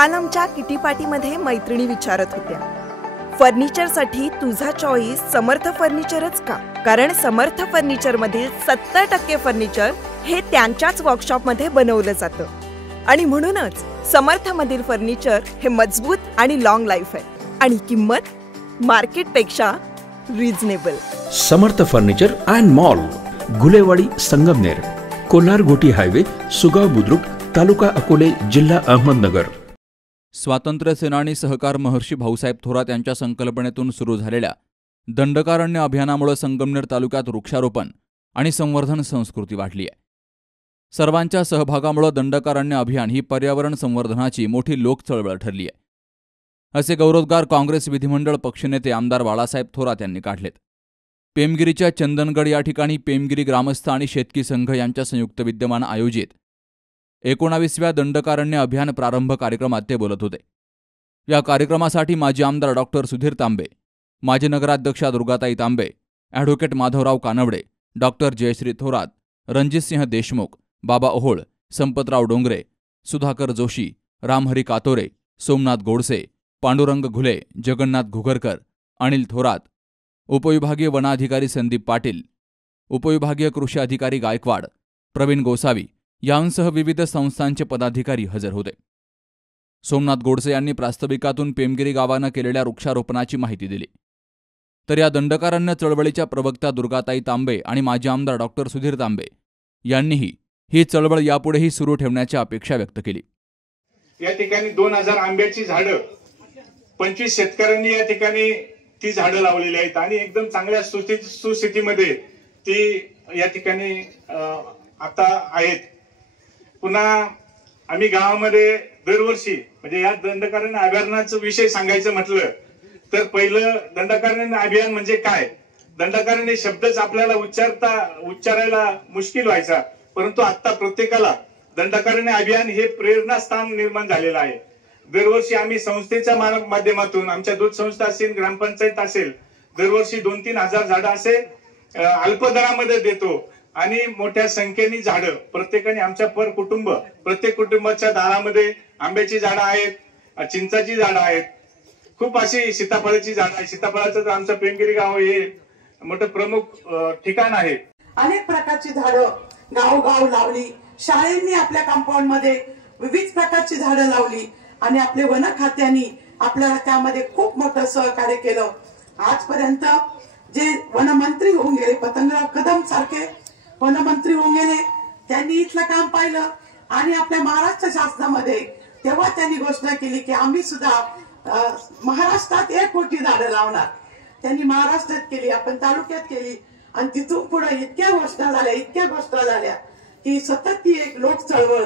काल आमच्या किटी पार्टीमध्ये मैत्रिणी विचारत होत्या, फर्निचरसाठी तुझा चॉईस समर्थ फर्निचरच का? कारण समर्थ फर्निचर मधील 70% फर्निचर हे त्यांच्याच वर्कशॉपमध्ये बनवलं जातं आणि म्हणूनच समर्थ मधील फर्निचर हे मजबूत आणि लॉंग लाईफ आहे आणि किंमत मार्केटपेक्षा reasonable. Samarth furniture and mall, Gulewadi, Sangamner, Kolar गोटी हायवे, सुगाव बुद्रुक, तालुका अकोले, जिल्हा अहमदनगर। स्वातंत्र्य सेनानी सहकार महर्षी भाऊसाहेब थोरात यांच्या संकल्पनेतून सुरू झालेल्या दंडकारण्य अभियानामुळे संगमनेर तालुक्यात वृक्षारोपण आणि संवर्धन संस्कृती वाढली आहे। सर्वांच्या सहभागामुळे दंडकारण्य अभियान ही पर्यावरण संवर्धनाची मोठी लोक चळवळ ठरली आहे, असे गौरवोद्गार काँग्रेस विधिमंडळ पक्षनेते आमदार बाळासाहेब थोरात यांनी काढलेत। पेमगिरीच्या चंदनगड या ठिकाणी पेमगिरी ग्रामस्थ आणि शेतकी संघ यांच्या संयुक्त विद्यमान आयोजित 19व्या दंडकारण्य अभियान प्रारंभ कार्यक्रमात ते बोलत होते। या कार्यक्रमासाठी माजी आमदार डॉक्टर सुधीर तांबे, माजी नगराध्यक्षा दुर्गाताई तांबे, ॲडव्होकेट माधवराव कानवडे, डॉक्टर जयश्री थोरात, रणजितसिंह देशमुख, बाबा ओहोळ, संपतराव डोंगरे, सुधाकर जोशी, रामहरी कातोरे, सोमनाथ गोडसे, पांडुरंग घुले, जगन्नाथ घुगरकर, अनिल थोरात, उपविभागीय वनाधिकारी संदीप पाटील, उपविभागीय कृषी अधिकारी गायकवाड, प्रवीण गोसावी यांसह विविध संस्थांचे पदाधिकारी हजर होते। सोमनाथ गोडसे यांनी प्रास्ताविकातून पेमगिरी गावानं केलेल्या वृक्षारोपणाची माहिती दिली, तर या दंडकारण्य चळवळीच्या प्रवक्ता दुर्गाताई तांबे आणि माजी आमदार डॉक्टर सुधीर तांबे यांनीही ही चळवळ यापुढेही सुरू ठेवण्याची अपेक्षा व्यक्त केली। या ठिकाणी 2000 आंब्याची झाडं 25 शेतकऱ्यांनी या ठिकाणी ती झाडं लावलेली आहेत आणि एकदम चांगल्या सुस्थितीमध्ये ती या ठिकाणी आता आहेत। पुन्हा आम्ही गावामध्ये दरवर्षी म्हणजे या दंडकारण्य अभियानाचा विषय सांगायचं म्हटलं तर पहिलं दंडकारण्य अभियान म्हणजे काय? दंडकारण्य शब्दच आपल्याला उच्चारायला मुश्किल व्हायचा, परंतु आता प्रत्येकाला दंडकारण्य अभियान हे प्रेरणास्थान निर्माण झालेलं आहे। दरवर्षी आम्ही संस्थेच्या माध्यमातून आमच्या दूध संस्था असेल, ग्रामपंचायत असेल, दरवर्षी 2-3 हजार झाडं असे अल्पदरामध्ये देतो आणि मोठ्या संख्येने झाडं प्रत्येकाने आमच्या प्रत्येक कुटुंबाच्या दारामध्ये आंब्याची झाडं आहेत, चिंचाची झाडं आहेत, खूप अशी सीताफळाची झाडं आहेत। सीताफळाचं तर आमचं पेमगिरी गाव हे मोठं प्रमुख ठिकाण आहे। अनेक प्रकारची झाडं गावोगाव लावली, शाळेंनी आपल्या कंपाऊंड मध्ये विविध प्रकारची झाडं लावली आणि आपले वन खात्याने आपल्याला त्यामध्ये खूप मोठं सहकार्य केलं। आजपर्यंत जे वनमंत्री होऊन गेले, पतंगराव कदम सारखे वनमंत्री होऊन गेले, त्यांनी इथलं काम पाहिलं आणि आपल्या महाराष्ट्र शासनामध्ये तेव्हा त्यांनी घोषणा केली की आम्ही सुद्धा महाराष्ट्रात 1 कोटी झाडं लावणार। त्यांनी महाराष्ट्रात केली, आपण तालुक्यात केली आणि तिथून पुढे इतक्या घोषणा झाल्या की सतत ती एक लोक चळवळ,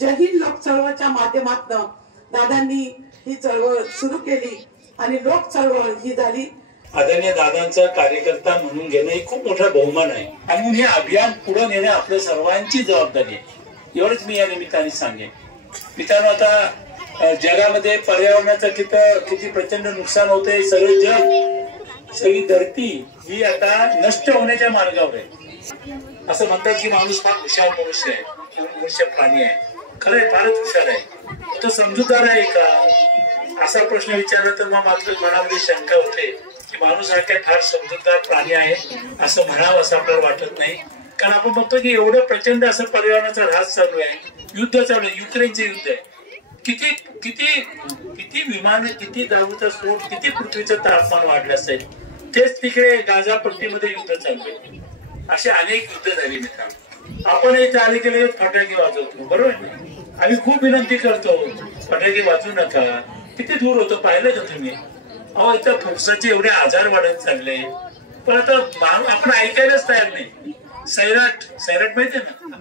जय हिंद लोक चळवळच्या माध्यमातून दादांनी ही चळवळ सुरू केली आणि लोक चळवळ ही झाली। आदरणीय दादांचा कार्यकर्ता म्हणून घेणं ही खूप मोठा बहुमान आहे आणि हे अभियान पुढे नेणे आपल्या सर्वांची जबाबदारी आहे, एवढंच मी या निमित्ताने सांगेन। मित्रांनो, आता जगामध्ये पर्यावरणाचं किती प्रचंड नुकसान होतंय, सगळे जग, सगळी धरती ही आता नष्ट होण्याच्या मार्गावर आहे। असं म्हणतात की माणूस फार हुशार मनुष्य आहे, मनुष्य प्राणी आहे, खरंय फारच हुशार आहे, तो समजूतदार आहे का असा प्रश्न विचारला तर मग मात्र मनामध्ये शंका होते की माणूस हा काय फार समजूतदार प्राणी आहे असं म्हणावं असं आपल्याला वाटत नाही। कारण आपण बघतो की एवढं प्रचंड असं पर्यावरणाचा ऱ्हास चालू आहे, युद्ध चालू आहे, युक्रेनचे युद्ध आहे, किती विमान, किती दारूचा स्फोट, किती पृथ्वीचं तापमान वाढलं असेल, तेच तिकडे गाझा पट्टीमध्ये युद्ध चालू आहे, असे अनेक युद्ध झाली मित्रांनो। आपण इथे आले की लगेच फटाके वाजवतो, बरोबर? आम्ही खूप विनंती करतो फटाके वाजवू नका, किती दूर होतो पाहिलं का तुम्ही? अहो, इथं फुफ्साचे एवढे आजार वाढत चालले, पण आता आपण ऐकायलाच तयार नाही। सैराट माहितीये ना,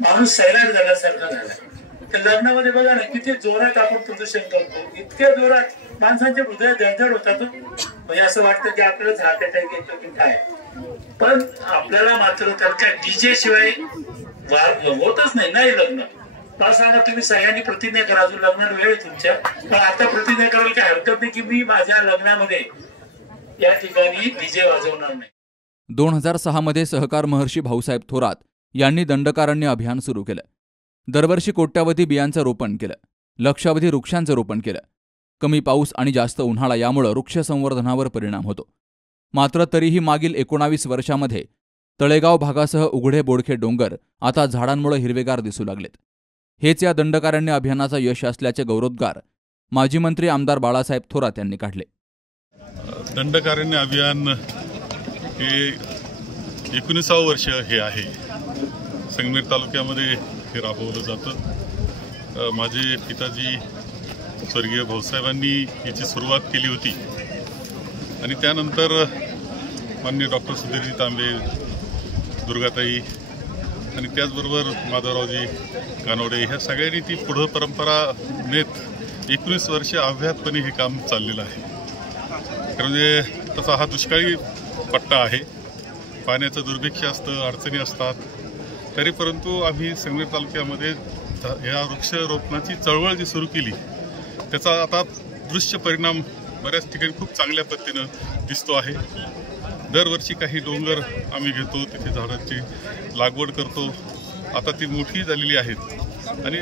माणूस सैराट झाल्यासारखा झाला। तर लग्नामध्ये बघा ना किती जोरात आपण प्रदूषण करतो, इतक्या जोरात माणसांचे हृदय धडधड होतात, म्हणजे असं वाटतं की आपल्याला हार्ट अटॅक येतो की काय। पण आपल्याला मात्र तर काय डीजे शिवाय होतच नाही लग्न। मला सांगा, तुम्ही सगळ्यांनी प्रतिज्ञा करा, अजून लग्नाला वेळ आहे तुमच्या, पण आता प्रतिज्ञा करायला काही हरकत नाही की मी माझ्या लग्नामध्ये या ठिकाणी डीजे वाजवणार नाही। 2006 मध्ये सहकार महर्षी भाऊसाहेब थोरात यांनी दंडकारण्य अभियान सुरू केलं। दरवर्षी कोट्यावधी बियांचं रोपण केलं। लक्षावधी वृक्षांचं रोपण केलं. कमी पाऊस आणि जास्त उन्हाळा यामुळे वृक्ष संवर्धनावर परिणाम होतो. मात्र तरीही मागील 19 वर्षांमध्ये तळेगाव भागासह उघडे बोडखे डोंगर आता झाडांमुळे हिरवेगार दिसू लागलेत. हेच या दंडकारण्य अभियानाचा यश असल्याचे गौरवोद्गार माजी मंत्री आमदार बाळासाहेब थोरात यांनी काढले. दंडकारण्य अभियान हे 19वे वर्ष हे आहे. संगमेर तालुक्यामध्ये हे राबवलं जातं. माझे पिताजी स्वर्गीय भाऊसाहेबांनी याची सुरुवात केली होती आणि त्यानंतर माननीय डॉक्टर सुधीरजी तांबे, दुर्गाताई आणि त्याचबरोबर माधवरावजी कानवडे ह्या सगळ्यांनी ती पुढं परंपरा नेत 19 वर्ष अव्याहतपणे हे काम चाललेलं आहे. म्हणजे तसा हा दुष्काळी पट्टा आहे. पाण्याचं दुर्भिक्ष असतं, अडचणी असतात. तरी परंतु आम्ही संगमेर तालुक्यामध्ये या वृक्षरोपणाची चळवळ जी सुरू केली त्याचा आता दृश्य परिणाम बऱ्याच ठिकाणी खूप चांगल्या पद्धतीनं दिसतो आहे. दरवर्षी काही डोंगर आम्ही घेतो, तिथे झाडांची लागवड करतो. आता ती मोठी झालेली आहेत आणि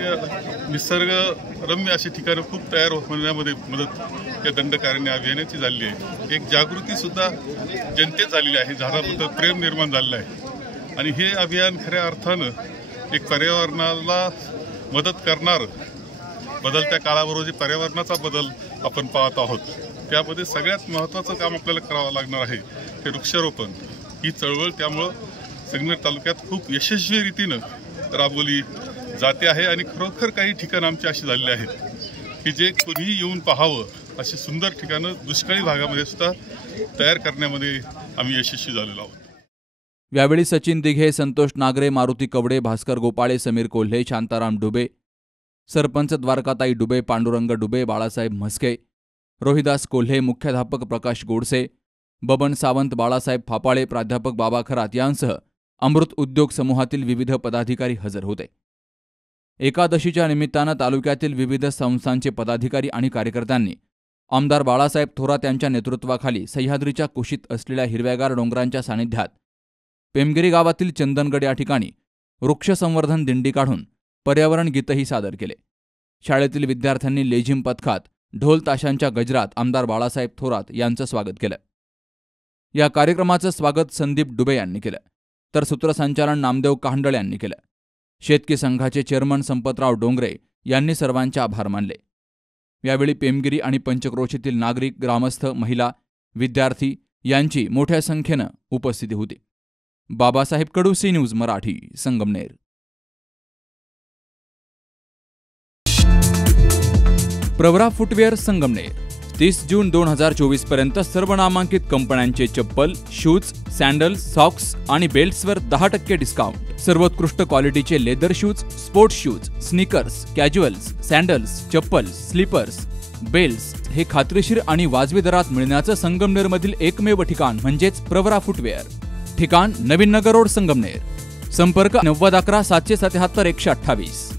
निसर्गरम्य अशी ठिकाणं खूप तयार होण्यामध्ये मदत या दंडकारण्य अभियानाची झालेली आहे. एक जागृतीसुद्धा जनतेत झालेली आहे, झाडाबद्दल प्रेम निर्माण झालेलं आहे आणि हे अभियान खऱ्या अर्थानं एक पर्यावरणाला मदत करणार, बदलत्या काळाबरोबर जे पर्यावरणाचा बदल आपण पाहत आहोत त्यामध्ये सगळ्यात महत्त्वाचं काम आपल्याला करावं लागणार आहे ते वृक्षारोपण. ही चळवळ त्यामुळं संगमेर तालुक्यात खूप यशस्वी रीतीनं राबवली जाते आहे आणि खरोखर काही ठिकाणं आमची अशी झालेली आहेत की जे कोणीही येऊन पाहावं अशी सुंदर ठिकाणं दुष्काळी भागामध्ये सुद्धा तयार करण्यामध्ये आम्ही यशस्वी झालेलो आहोत. यावेळी सचिन दिघे, संतोष नागरे, मारुती कवडे, भास्कर गोपाळे, समीर कोल्हे, शांताराम डुबे, सरपंच द्वारकाताई डुबे, पांडुरंग डुबे, बाळासाहेब म्हस्के, रोहिदास कोल्हे, मुख्याध्यापक प्रकाश गोडसे, बबन सावंत, बाळासाहेब फापाळे, प्राध्यापक बाबा खरात यांसह अमृत उद्योग समूहातील विविध पदाधिकारी हजर होते. एकादशीच्या निमित्तानं तालुक्यातील विविध संस्थांचे पदाधिकारी आणि कार्यकर्त्यांनी आमदार बाळासाहेब थोरात यांच्या नेतृत्वाखाली सह्याद्रीच्या कुशीत असलेल्या हिरव्यागार डोंगरांच्या सानिध्यात पेमगिरी गावातील चंदनगड या ठिकाणी वृक्ष संवर्धन दिंडी काढून पर्यावरण गीतही सादर केले. शाळेतील विद्यार्थ्यांनी लेझिम पथकात ढोल ताशांच्या गजरात आमदार बाळासाहेब थोरात यांचं स्वागत केलं. या कार्यक्रमाचं स्वागत संदीप डुबे यांनी केलं तर सूत्रसंचालन नामदेव कांडळे यांनी केलं. शेतकी संघाचे चेअरमन संपतराव डोंगरे यांनी सर्वांचे आभार मानले. यावेळी पेमगिरी आणि पंचक्रोशीतील नागरिक, ग्रामस्थ, महिला, विद्यार्थी यांची मोठ्या संख्येनं उपस्थिती होती. Babasaheb Kadu, C News Marathi, Sangamner. Pravara footwear, Sangamner. 30 जून 2024 पर्यंत सर्व नामांकित कंपन्यांचे चप्पल, शूज, सॅन्डल्स, सॉक्स आणि बेल्ट्सवर 10% डिस्काउंट. सर्वोत्कृष्ट क्वालिटीचे leather shoes, sports shoes, sneakers, casuals, sandals, chappals, slippers, belts हे खात्रीशीर आणि वाजवी दरात मिळण्याचं संगमनेरमधील एकमेव ठिकाण म्हणजेच प्रवरा फुटवेअर. ठिकाण नवीन नगर रोड, संगमनेर. संपर्क 90 11 777 128.